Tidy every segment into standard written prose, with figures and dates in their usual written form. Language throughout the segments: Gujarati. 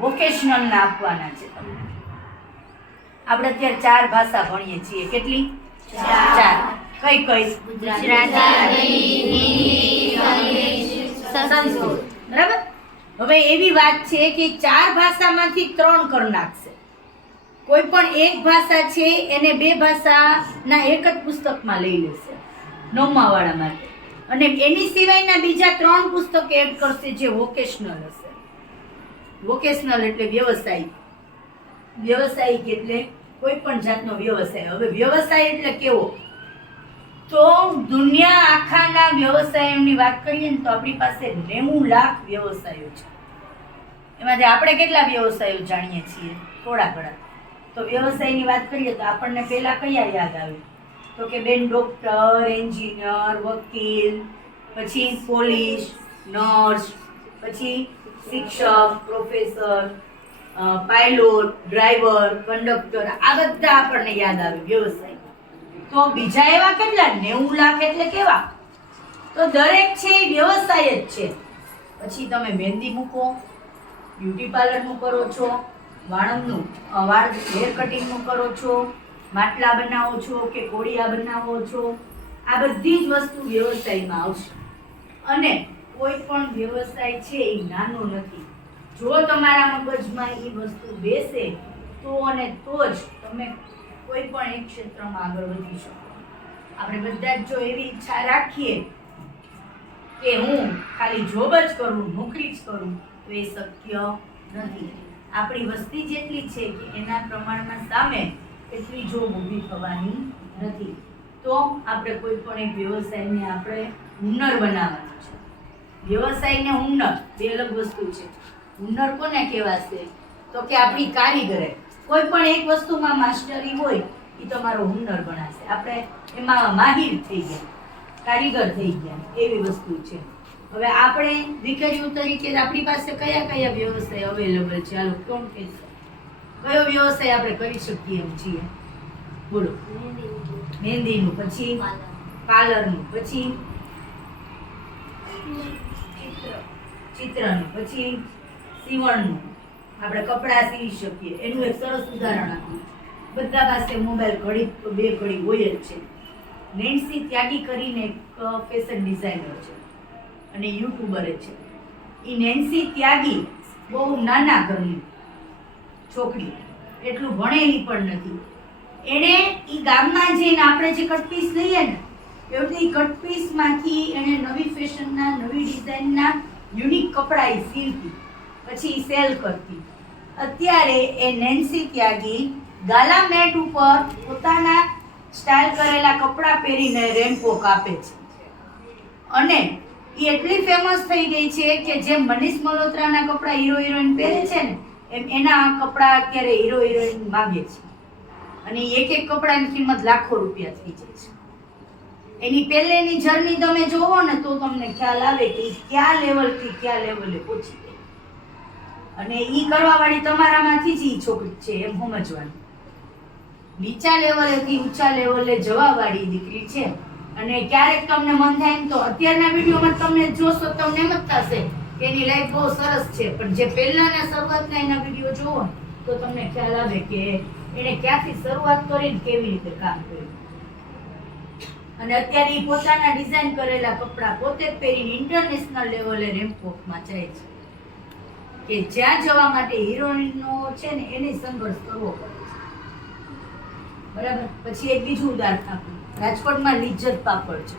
વોકેશનલના આપવાના છે તમને. આપણે અત્યારે 4 ભાષા ભણીએ છીએ. કેટલી? 4. કઈ કઈ? સંસ્કૃત. બરાબર. હવે એવી વાત છે કે 4 ભાષામાંથી 3 કરી નાખશે. કોઈ પણ એક ભાષા છે એને 2 ભાષાના એક જ પુસ્તકમાં લઈ લેશે 9મા વાળા માટે, અને એની સિવાયના બીજા 3 પુસ્તક એડ કરશે જે વોકેશનલ હશે. વોકેશનલ એટલે વ્યવસાયિક. વ્યવસાયિક એટલે કોઈ પણ જાતનો વ્યવસાય. હવે વ્યવસાય એટલે કેવો? તો દુનિયા આખાના વ્યવસાયોની વાત કરીએ ને તો આપણી પાસે 90 લાખ વ્યવસાયો છે. એમાંથી આપણે કેટલા વ્યવસાયો જાણીએ છીએ? થોડા ઘણા. તો વ્યવસાયની વાત કરીએ તો આપણને પહેલા કયા યાદ આવે? તો કે બેન ડોક્ટર, એન્જિનિયર, વકીલ, પછી પોલીસ, નર્સ, પછી શિક્ષક, પ્રોફેસર, પાયલોટ, ડ્રાઈવર, કંડક્ટર, આ બધા આપણને યાદ આવે વ્યવસાય. તો બીજા એવા કેટલા? 90 લાખ. એટલે કેવા? તો દરેક છે એ વ્યવસાય જ છે. પછી તમે મહેંદી મૂકો, બ્યુટી પાર્લરનું કરો છો, વાળ હેર કટિંગનું કરો છો, માટલા બનાવો છો કે કોડિયા બનાવો છો, આ બધી જ વસ્તુ વ્યવસાયમાં આવશે. અને કોઈ પણ વ્યવસાય છે એ નાનો નથી. જો તમારા મગજમાં એ વસ્તુ બેસે તો અને તો જ તમે કોઈ પણ એક ક્ષેત્રમાં આગળ વધી શકો. આપણે બધા જ જો એવી ઈચ્છા રાખીએ કે હું ખાલી જોબ જ કરું, નોકરી જ કરું, તો એ શક્ય નથી. આપણી વસ્તી જેટલી છે કે એના પ્રમાણમાં સામે એટલી જોબ ઊભી થવાની નથી. તો આપણે કોઈ પણ એક વ્યવસાયને આપણે હુનર બનાવવાનો છે. વ્યવસાય ને હુનર 2 અલગ વસ્તુ છે. હુનર કોને કહેવાશે? તો કે આપણી કારીગરી. કોઈ પણ એક વસ્તુમાં માસ્ટરી હોય એ તમારો હુનર બનાવશે. આપણે એમાં માહિર થઈ ગયા, કારીગર થઈ ગયા, એવી વસ્તુ છે. હવે આપણે દીકરીઓ તરીકે આપણી પાસે કયા કયા વ્યવસાય અવેલેબલ છે? ચાલો કોણ કહેશે? કયો વ્યવસાય આપણે કરી શકીએ એમ છીએ? બોલો. મહેંદીનું, પછી પાર્લરનું, પછી ચિત્રનું, પછી સીવણનું. આપણે કપડાં સીવી શકીએ. એનું એક સરસ ઉદાહરણ આપ્યું. બધા પાસે મોબાઈલ, ઘડી તો 2 ઘડી હોય જ છે. નેન્સી ત્યાગી કરીને એક ફેશન ડિઝાઇનર છે અને યુટ્યુબર છે. એ નેન્સી ત્યાગી બહુ નાના ઘરની છોકરી, એટલું ભણેલી પણ નથી. એણે એ ગામમાં જઈને આપણે જે કટપીસ લઈએ ને એવી કટપીસમાંથી એણે નવી ફેશનના, નવી ડિઝાઇનના યુનિક કપડાં એ સીવતી, પછી એ સેલ કરતી. અત્યારે એ નેન્સી ત્યાગી ગાલા મેટ ઉપર પોતાના સ્ટાઇલ કરેલા કપડાં પહેરીને રેમ્પો કાપે છે. અને એ એટલી ફેમસ થઈ ગઈ છે કે જેમ મનીષ મલ્હોત્રાના કપડાં હીરો હિરોઈન પહેરે છે ને એમ એના કપડાં અત્યારે હીરો હિરોઈન માંગે છે. અને એક એક કપડાની કિંમત લાખો રૂપિયા થઈ જાય છે. એની પહેલેની જર્ની તમે જોવો ને તો તમને ખ્યાલ આવે કે કયા લેવલથી કયા લેવલે પહોંચી ગઈ. અને ઈ કરવા વાળી તમારામાંથી જ ઈ છોકરી છે એમ સમજવાનું. નીચા લેવલેથી ઊંચા લેવલે જવા વાળી દીકરી છે. અને ક્યારેક તમને મન થાય ને તો અત્યારના વિડીયોમાં તમને જોશો તમને એમ જ થશે કે એની લાઈફ બહુ સરસ છે, પણ જે પહેલાના શરૂઆતના એના વિડીયો જોવો તો તમને ખ્યાલ આવે કે એને ક્યાંથી શરૂઆત કરીને કેવી રીતે કામ કર્યું. અને અત્યારે એ પોતાના ડિઝાઇન કરેલા કપડાં પોતે જ પહેરીને ઇન્ટરનેશનલ લેવલે રેમ્પોકમાં જાય છે કે જ્યાં જવા માટે હિરોઈનનો છે ને એને સંઘર્ષ કરવો પડે છે. બરાબર. પછી એક બીજું ઉદાહરણ આપું. રાજકોટમાં લિજ્જત પાપડ છે,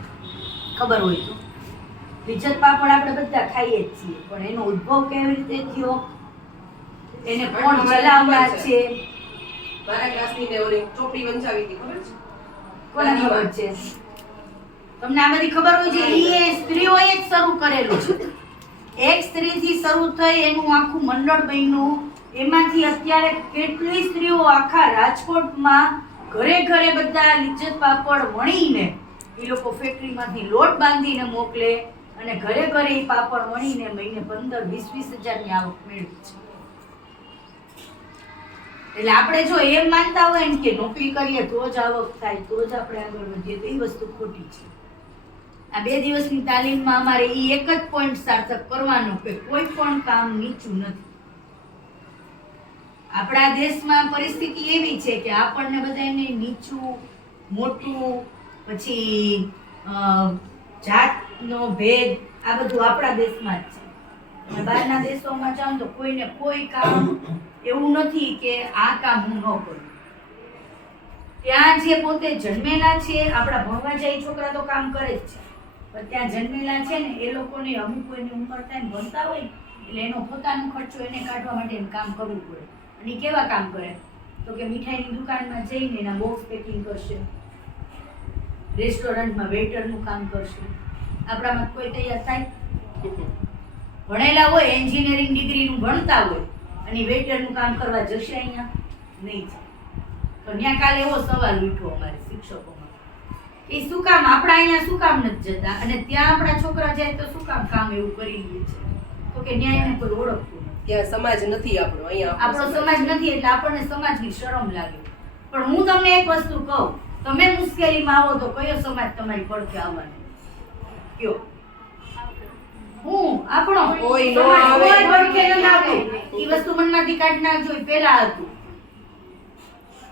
ખબર હોય તો. લિજ્જત પાપડ આપણે બધા ખાઈએ જ છીએ, પણ એનો ઉદ્ભવ કેવી રીતે થયો, એને કોણ ચલાવનાર છે? મારા ક્લાસની ને ઓલી ચોપડી વંચાવી હતી, ખબર છે? કોને ખબર છે? તમને આ બધી ખબર હોય છે? એ સ્ત્રીઓએ જ શરૂ કરેલું છે. એક સ્ત્રીથી શરૂ થઈ એનું આખું મંડળ બન્યું. એમાંથી અત્યારે કેટલી સ્ત્રીઓ આખા રાજકોટમાં ઘરે ઘરે બધા લિજ્જત પાપડ વણીને એ લોકો ફેક્ટરીમાંથી લોટ બાંધીને મોકલે અને ઘરે ઘરે એ પાપડ વણીને મહિને 15-20 હજારની આવક મેળવે છે. એટલે આપણે જો એમ માનતા હોય ને કે નોકરી કરીએ તો જ આવક થાય, તો જ આપણે આગળ વધીએ, તો એ વસ્તુ ખોટી છે. આ 2 દિવસની તાલીમમાં અમારે એ એક જ પોઈન્ટ સાર્થક કરવાનો કે કોઈ પણ કામ નીચું નથી. આપણા દેશમાં પરિસ્થિતિ એવી છે કે આપણને બધાને નીચું મોટું પછી જાતનો ભેદ આ બધું આપણા દેશમાં જ છે અને બહારના દેશોમાં જાઓ તો કોઈને કોઈ કામ એવું નથી કે આ કામ હું ન કરું. ત્યાં જે પોતે જન્મેલા છે, આપણા ભણવા જાય છોકરા તો કામ કરે જ છે, પણ ત્યાં જન્મેલા છે ને એ લોકોને અમુક કોઈની ઉંમર થાય ને ભણતા હોય એટલે એનો પોતાનો ખર્ચો એને કાઢવા માટે એનું કામ કરવું પડે. અને ઈ કેવા કામ કરે તો કે મીઠાઈની દુકાનમાં જઈને એના બોક્સ પેકિંગ કરશે, રેસ્ટોરન્ટમાં વેઇટરનું કામ કરશે. આપણામાં કોઈ તૈયાર થાય? ભણેલા હોય, એન્જિનિયરિંગ ડિગ્રીનું ભણતા હોય અને વેઇટરનું કામ કરવા જશે અહીંયા? નહીં જાય. તો ત્યાં કાલે એવો સવાલ ઉઠ્યો અમારે શિક્ષકોમાં, એ શું કામ આપણા અહીંયા શું કામ નથી જતા અને ત્યાં આપણા છોકરા જાય તો શું કામ એવું કરી લે છે? તો કે ન્યાય એને કોઈ ઓળખતું નથી. ત્યાં સમાજ નથી આપણો, અહીંયા આપણો સમાજ નથી એટલે આપણને સમાજની શરમ લાગે. પણ હું તમને એક વસ્તુ કહું, તમે મુશ્કેલીમાં આવો તો કયો સમાજ તમારી પડખે આવવાનો? કયો? હું આપણો કોઈ નો સમાજ આવે. કોઈ પડખે ન આવે. ઈ વસ્તુ મનમાંથી કાઢી નાખજો. ઈ પહેલા હતું.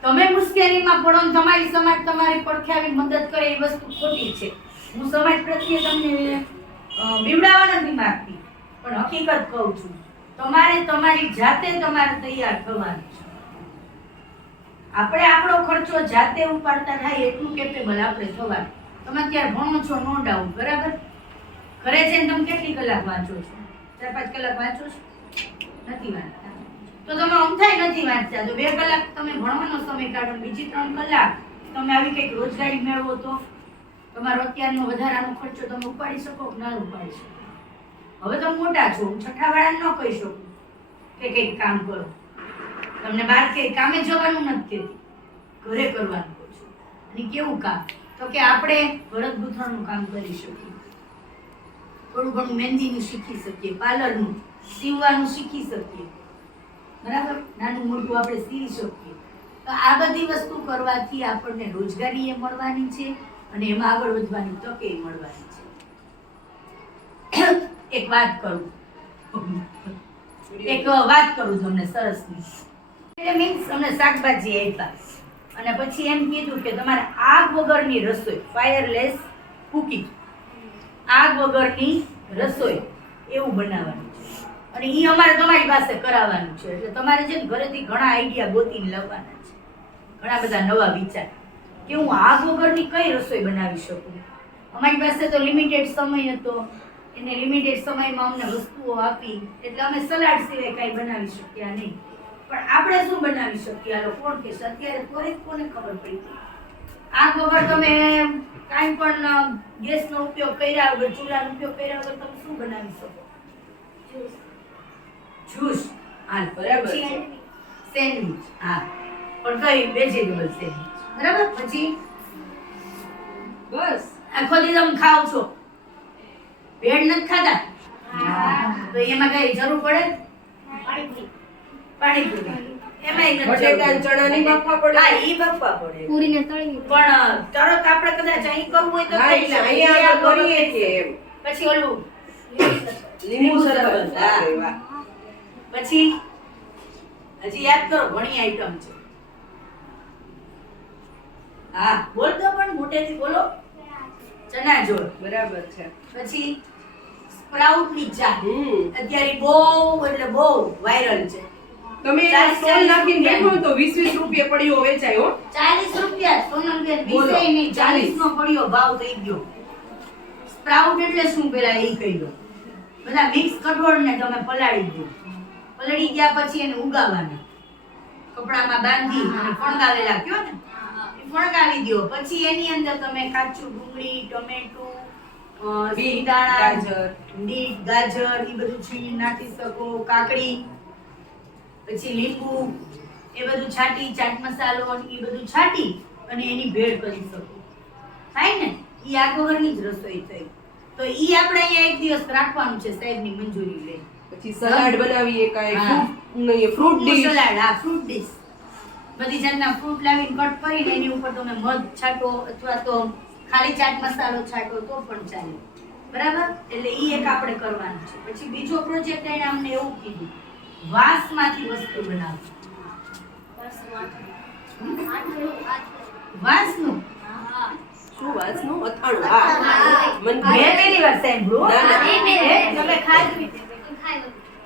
તમે મુશ્કેલીમાં પડો ને તમારી સમાજ તમારી પડખે આવીને મદદ કરે એ વસ્તુ ખોટી છે. હું સમાજ પ્રત્યે તમને બીવડાવવા નથી માંગતી, પણ હકીકત કહું છું. તમારે તમારી જાતે તમારે તૈયાર થવાનું છે. આપણે આપણો ખર્ચો જાતે ઉપાડતા થાય એટલું કેપેબલ આપણે થવાનું. તમે અત્યારે ભણો છો નો ડાઉટ, બરાબર? ઘરે જઈને તમે કેટલી કલાક વાંચો છો? 4-5 કલાક વાંચો છો? નથી વાંચતા. તો તમે અમથાય નથી વાંચતા તો 2 કલાક તમે ભણવાનો સમય કાઢો, બીજી 3 કલાક તમે આવી કંઈક રોજગારી મેળવો તો તમારો અત્યારનો વધારાનો ખર્ચો તમે ઉપાડી શકો કે ના ઉપાડી શકો? હવે તમે મોટા છો, હું છઠ્ઠા વાળાને ન કહી શકું કે કંઈક કામ કરો. તમને બહાર કે કામે જવાનું નથી કહેતી, ઘરે કરવાનું કહું છું. અને કેવું કામ? તો કે આપણે ભરત ગૂંથણનું કામ કરી શકીએ, થોડું ઘણું મહેંદીનું શીખી શકીએ, પાર્લરનું, સીવવાનું શીખી શકીએ, બરાબર? નાનું મોટું આપણે સીવી શકીએ. તો આ બધી વસ્તુ કરવાથી આપણને રોજગારી એ મળવાની છે અને એમાં આગળ વધવાની તક એ મળવાની છે. એક વાત કરું તમને સરસની. એટલે મીન્સ અમને શાકભાજી આપ્યા અને પછી એમ કીધું કે તમારે આગ વગરની રસોઈ, ફાયરલેસ કુકિંગ, આગ વગરની રસોઈ એવું બનાવવાનું છે અને ઈ અમારે તમારી પાસે કરાવવાનું છે. એટલે તમારે છે ને ઘરેથી ઘણા આઈડિયા ગોતીને લાવવાના છે, ઘણા બધા નવા વિચાર કે હું આગ વગરની કઈ રસોઈ બનાવી શકું. અમારી પાસે તો લિમિટેડ સમય હતો, એને લિમિટેડ સમયમાં અમને વસ્તુઓ આપી એટલે અમે સલાડ સિવાય કાંઈ બનાવી શક્યા નહીં. પણ આપણે શું બનાવી શકીએ? આલો કોણ કહેશે? અત્યારે કોઈ કોને ખબર પડી? આગ વગર તમે કાંઈ પણ ગેસનો ઉપયોગ કર્યા વગર, ચૂલાનો ઉપયોગ કર્યા વગર તમે શું બનાવી શકો? જ્યુસ. હા, બરાબર છે. સેન્ડવિચ. હા, પણ કઈ વેજીટેબલ સેન્ડવિચ, બરાબર? પછી બસ આખો દી તમે ખાવ છો, ભેળ નથી ખાતા તો એમાં કઈ જરૂર પડે? પાણીપુરી એમાંય બટેટા અને ચણાની બાફવા પડે. હા, ઈ બાફવા પડે. પૂરીને તળવી પણ તરત આપણે કદાચ અહીં કરવું હોય તો હા, થઈ એટલે શકે. અહીંયા આપણે કરીએ છીએ એમ. પછી ઓલું લીંબુ શરબત. હા. અરે વાહ. પછી હજી યાદ કરો, ઘણી આઈટમ છે. હા, બોલ તો પણ મોટેથી બોલો. ચના જોર, બરાબર છે. પછી સ્પ્રાઉટ ની ચા. અત્યારે બહુ એટલે બહુ વાયરલ છે. તમે સ્ટોલ નાખીને બેઠો તો 20-20 રૂપિયા પડ્યો વેચાય હો. 40 રૂપિયા સોનલબેન, બોલો. 20 નહીં 40 નો પડ્યો ભાવ થઈ ગયો. સ્પ્રાઉટ એટલે શું પેલા એ કહી દો. બધા મિક્સ કઠોળને તમે પલાળી દો, પલળી ગયા પછી એને ઉગાવવાના, કપડામાં બાંધી અને ફણગાવેલા કયો ને એ ફણગાવી દો. પછી એની અંદર તમે કાચું ડુંગળી, ટમેટું, સિંગદાણા, ગાજર. બીટ, ગાજર એ બધું છીણી નાખી શકો, કાકડી, પછી લીંબુ એ બધું છાંટી, ચાટ મસાલો એ બધું છાંટી અને એની ભેળ કરી શકો. થાય ને? ઈ આગ વગરની જ રસોઈ થઈ. તો ઈ આપણે અહીંયા એક દિવસ રાખવાનું છે સાહેબની મંજૂરી લઈ. પછી સલાડ બનાવીએ કાંઈ હા. Fruit dish. સલાડ, હા, ફ્રૂટ ડીશ. બધી જાતના ફ્રૂટ લાવીને કટ કરીને એની ઉપર તમે મધ છાંટો અથવા તો ખાલી ચાટ મસાલો છાંટો તો પણ ચાલે, બરાબર? એટલે ઈ એક આપણે કરવાનું છે. પછી બીજો પ્રોજેક્ટ એને અમને એવું કીધું, વાંસમાંથી વસ્તુ બનાવવી. વાંસનું શું વાંસનું અથાણું? હા મને મેં ખબર. પહેલી વાર સાંભળ્યું. ના, ના. તમે ખાધું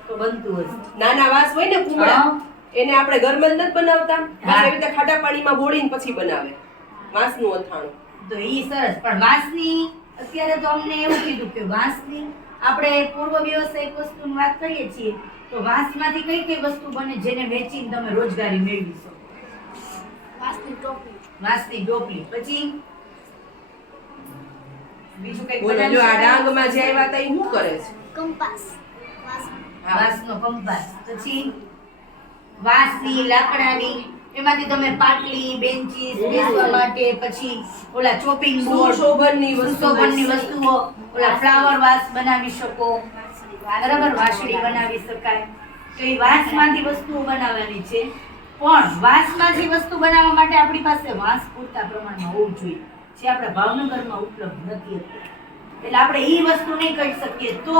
તો બનતું હશે. નાના વાંસ હોય ને કુમળા, હા. એને આપણે ઘરમાં જ નથી બનાવતા, બસ હા. એવી રીતે ખાટા પાણીમાં બોળીને પછી બનાવે વાંસનું અથાણું. તો ઈ સરસ. પણ વાંસની અત્યારે તો અમને એવું કીધું કે વાંસની આપણે પૂર્વ વ્યવસાયિક વસ્તુની વાત કરીએ છીએ તો વાંસમાંથી કઈ કઈ વસ્તુ બને જેને વેચીને તમે રોજગારી મેળવી શકો? વાંસની ટોપલી. પછી બીજું કઈ બોલો, જો આ ડાંગમાં જે આવ્યા હતા એ શું કરે છે? હા. વાંસનો કંપાસ. પછી વાંસની લાકડાની એમાંથી તમે પાટલી, બેન્ચીસ બેસવા માટે, પછી ઓલા ચોપિંગ બોર્ડ, સુશોભનની સુશોભનની વસ્તુઓ, ઓલા ફ્લાવર વાસ બનાવી શકો. બરાબર, વાંસળી બનાવી શકાય. તો એ વાંસમાંથી વસ્તુઓ બનાવવાની છે. પણ વાંસમાંથી વસ્તુ બનાવવા માટે આપણી પાસે વાંસ પૂરતા પ્રમાણમાં હોવું જોઈએ, જે આપણા ભાવનગરમાં ઉપલબ્ધ નથી અત્યારે. એટલે આપણે ઈ વસ્તુ નહીં કરી શકીએ. તો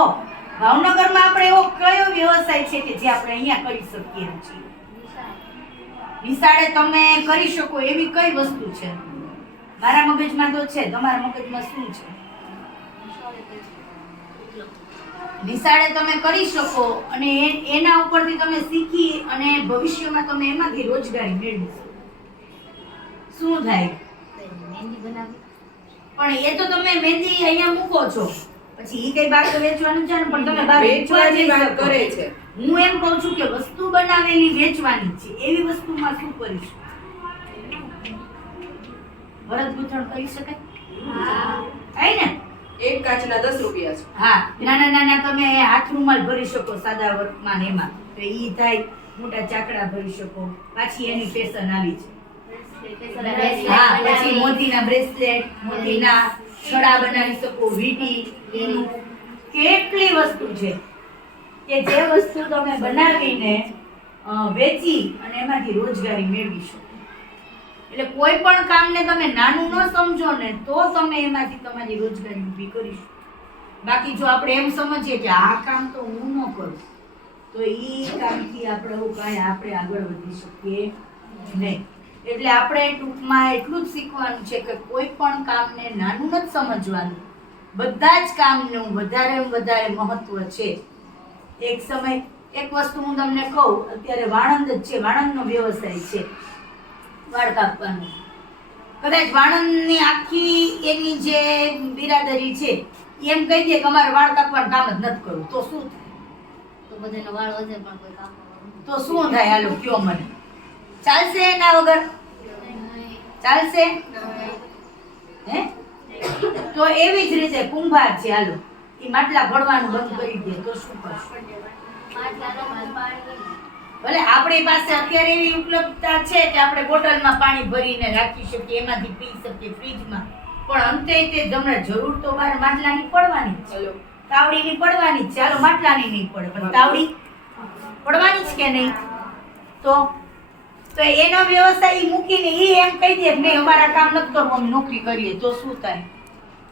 ભાવનગરમાં આપણે એવો કયો વ્યવસાય છે કે જે આપણે અહીંયા કરી શકીએ છીએ? નિશાળે તમે કરી શકો એવી કઈ વસ્તુ છે? મારા મગજમાં તો છે, તમારા મગજમાં શું છે? નિશાળે તમે કરી શકો અને એના ઉપરથી તમે શીખી અને ભવિષ્યમાં તમે એમાંથી રોજગારી મેળવી શકો. શું થાય? પણ એ તો તમે મહેંદી અહીંયા મૂકો છો, પછી ઈ કઈ બાર તો વેચવાનું છે ને, પણ તમે બાર વેચવા જઈ વેચવાની વાત શકો. કરે છે. હું એમ કહું છું કે વસ્તુ બનાવેલી વેચવાની છે, એવી વસ્તુમાં શું કરીશું? ભરત ગૂંથણ કરી શકાય? આય ને? એક કાચના 10 રૂપિયા છે. હા, નાના નાના તમે હાથ રૂમાલ ભરી શકો સાદા વર્કમાં ને એમાં, તો ઈ થાય. મોટા ચાકડા ભરી શકો. પાછી એની ફેશન આવી છે. હા, પછી મોતીના બ્રેસલેટ, મોતીના છડા બનાવી શકો, વીંટી, એનું કેટલી વસ્તુ છે કે જે વસ્તુ તમે બનાવીને વેચી અને એમાંથી રોજગારી મેળવી શકો. એટલે કોઈ પણ કામને તમે નાનું ન સમજો ને તો તમે એમાંથી તમારી રોજગારી ઊભી કરી શકો. બાકી જો આપણે એમ સમજીએ કે આ કામ તો હું ન કરું તો ઈ કામથી આપણે આગળ વધી શકીએ નહીં. એટલે આપણે ટૂંકમાં એટલું જ શીખવાનું છે કે કોઈ પણ કામને નાનું નથી સમજવાનું, બધા જ કામનું વધારે મહત્વ છે. એક સમય એક વસ્તુ હું તમને કહું, અત્યારે વાણંદ જ છે, વાણંદનો વ્યવસાય છે વાળ કાપવાનો. કદાચ વાણંદની આખી એની જે બિરાદરી છે એમ કહી દે કે અમારે વાળ કાપવાનું કામ જ નથી કરવું, તો શું થાય? તો શું થાય? હાલો કયો મને. ચાલશે એના વગર? ચાલશે? હે? તો એવી જ રીતે કુંભાર છે, હાલો એ માટલા ભરવાનું બંધ કરી દે તો શું કરશે? ભલે આપણી પાસે અત્યારે એવી ઉપલબ્ધતા છે કે આપણે બોટલમાં પાણી ભરીને રાખી શકીએ, એમાંથી પી શકીએ ફ્રીજમાં, પણ અંતે તે તમને જરૂર તો બહાર માટલાની પડવાની જ છે, ચલો. તાવડીની પડવાની જ છે. હાલો માટલાની નહીં પડે પણ તાવડી પડવાની જ કે નહીં? તો એનો વ્યવસાય ઈ મૂકીને ઈ એમ કહી દે કે નહીં અમારા કામ નથી કરવું, અમે નોકરી કરીએ, તો શું થાય?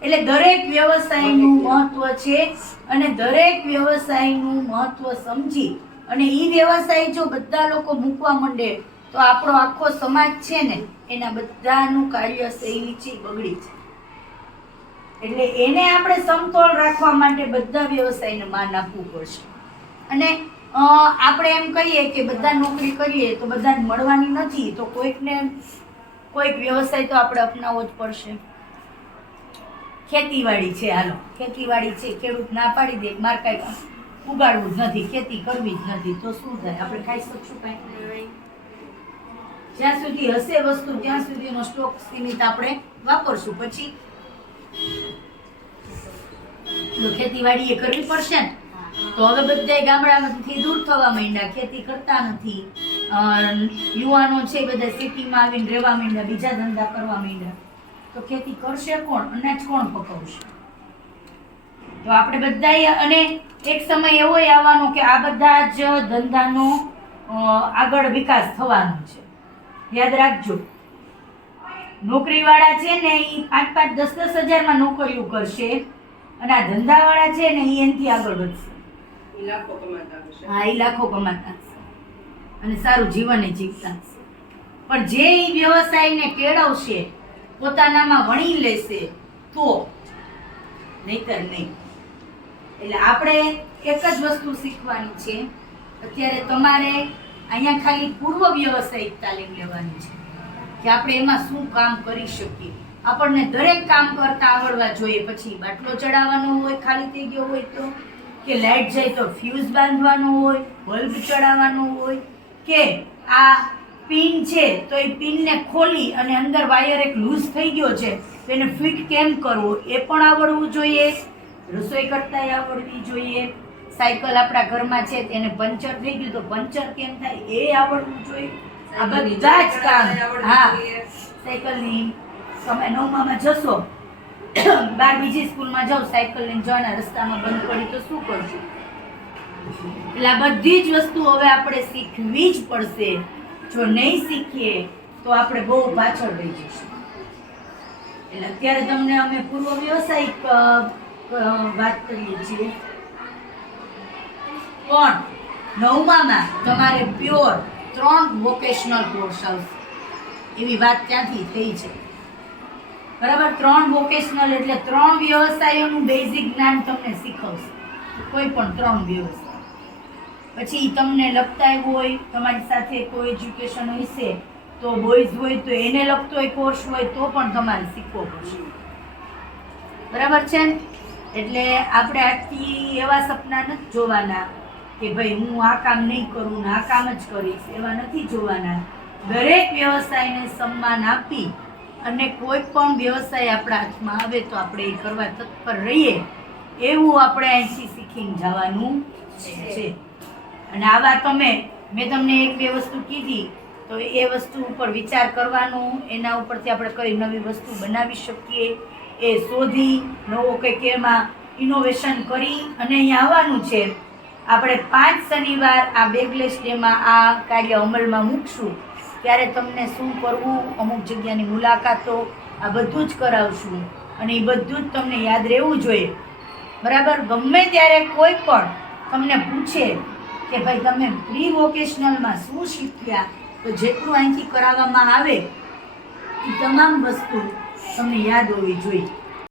એટલે દરેક વ્યવસાયનું મહત્વ છે અને દરેક વ્યવસાયનું મહત્વ સમજી અને ઈ વ્યવસાય જો બધા લોકો મૂકવા માંડે તો આપણો આખો સમાજ છે ને એના બધાનું કાર્યશૈલી છે બગડી છે. એટલે એને આપણે સમતોલ રાખવા માટે બધા વ્યવસાયને માન આપવું પડશે. અને આપણે એમ કહીએ કે બધા નોકરી કરીએ તો બધાને મળવાની નથી, તો કોઈક વ્યવસાય તો આપણે અપનાવવો જ પડશે. ખેતીવાડી છે, હાલો ખેતીવાડી છે, ખેડૂત ના પાડી દે માર કાંઈ ઉગાડવું જ નથી, ખેતી કરવી જ નથી, તો શું થાય? આપણે ખાઈ શકશું કાંઈ? જ્યાં સુધી હશે વસ્તુ ત્યાં સુધીનો સ્ટોક સીમિત આપણે વાપરશું, પછી ખેતીવાડી એ કરવી પડશે ને. તો હવે બધા ગામડામાંથી દૂર થવા માંડ્યા, ખેતી કરતા નથી. યુવાનો છે બધા સિટીમાં આવીને રહેવા માંડ્યા, બીજા ધંધા કરવા માંડ્યા, તો ખેતી કરશે કોણ? અનાજ કોણ પકવશે? તો આપણે બધાએ, અને એક સમય એવો આવવાનો કે આ બધા જ ધંધાનો આગળ વિકાસ થવાનો છે. યાદ રાખજો, નોકરીવાળા છે ને એ 5-5, 10-10 હજારમાં નોકરીઓ કરશે અને આ ધંધાવાળા છે ને એ એનાથી આગળ વધશે. ઈ લાખો કમાતા હશે. હા, એ લાખો કમાતા હશે અને સારું જીવન જીવતા હશે. પણ જે ઈ વ્યવસાયને કેળવશે, પોતાનામાં વણી લેશે તો, નહીતર નહીં. એટલે આપણે એક જ વસ્તુ શીખવાની છે. અત્યારે તમારે અહીંયા ખાલી પૂર્વ વ્યવસાયિક તાલીમ લેવાની છે કે આપણે એમાં શું કામ કરી શકીએ. આપણને દરેક કામ કરતા આવડવા જોઈએ. પછી બાટલો ચડાવવાનો હોય ખાલી થઈ ગયો હોય તો, કે લાઈટ જાય તો ફ્યુઝ બાંધવાનો હોય, બલ્બ ચડાવવાનો હોય, કે આ પિન છે તો એ પિનને ખોલી અને અંદર વાયર એક લૂઝ થઈ ગયો છે તો એને ફિટ કેમ કરવો એ પણ આવડવું જોઈએ. રસોઈ કરતાંય આવડવી જોઈએ. સાયકલ આપણા ઘરમાં છે તેને પંચર થઈ ગયું તો પંચર કેમ થાય એ આવડવું જોઈએ. આ બધા જ કામ. હા, સાયકલની તમે 9માં જશો, બાર બીજી સ્કૂલમાં જાઓ, સાયકલ લઈને જવાના, રસ્તામાં બંધ પડી તો શું કરશો? એટલે આ બધી જ વસ્તુ હવે આપણે શીખવી જ પડશે. જો નહીં શીખીએ તો આપણે બહુ પાછળ રહી જઈશું. એટલે અત્યારે તમને અમે પૂર્વ વ્યવસાયિક વાત કરીએ છીએ, પણ 9માં તમારે પ્યોર 3 વોકેશનલ કોર્સ આવશે. એવી વાત ત્યાંથી થઈ છે. બરાબર, 3 વોકેશનલ એટલે 3 વ્યવસાયોનું બેઝિક જ્ઞાન તમને શીખવશે. કોઈ પણ 3 વ્યવસાય. પછી તમને લગતા હોય, તમારી સાથે કોઈ એજ્યુકેશન હશે તો બોયઝ હોય તો એને લગતો કોર્સ હોય તો પણ તમારે શીખવો પડશે. બરાબર છે? એટલે આપણે આજથી એવા સપના નથી જોવાના કે ભાઈ હું આ કામ નહીં કરું ને આ કામ જ કરીશ, એવા નથી જોવાના. દરેક વ્યવસાયને સન્માન આપી અને કોઈ પણ વ્યવસાય આપણા હાથમાં આવે તો આપણે એ કરવા તત્પર રહીએ, એવું આપણે અહીંથી શીખીને જવાનું છે. અને આવા મેં તમને 1-2 વસ્તુ કીધી તો એ વસ્તુ ઉપર વિચાર કરવાનો, એના ઉપરથી આપણે કઈ નવી વસ્તુ બનાવી શકીએ એ શોધી, નવો કંઈક એમાં ઇનોવેશન કરી અને અહીંયા આવવાનું છે. આપણે 5 શનિવાર આ બેગલેસ ડેમાં આ કાર્ય અમલમાં મૂકશું. ત્યારે તમને શું કરવું, અમુક જગ્યાની મુલાકાતો, આ બધું જ કરાવશું અને એ બધું જ તમને યાદ રહેવું જોઈએ. બરાબર? ગમે ત્યારે કોઈ પણ તમને પૂછે કે ભાઈ તમે પ્રી વોકેશનલમાં શું શીખ્યા, તો જેટલું અહીંથી કરાવવામાં આવે એ તમામ વસ્તુ તમને યાદ હોવી જોઈએ.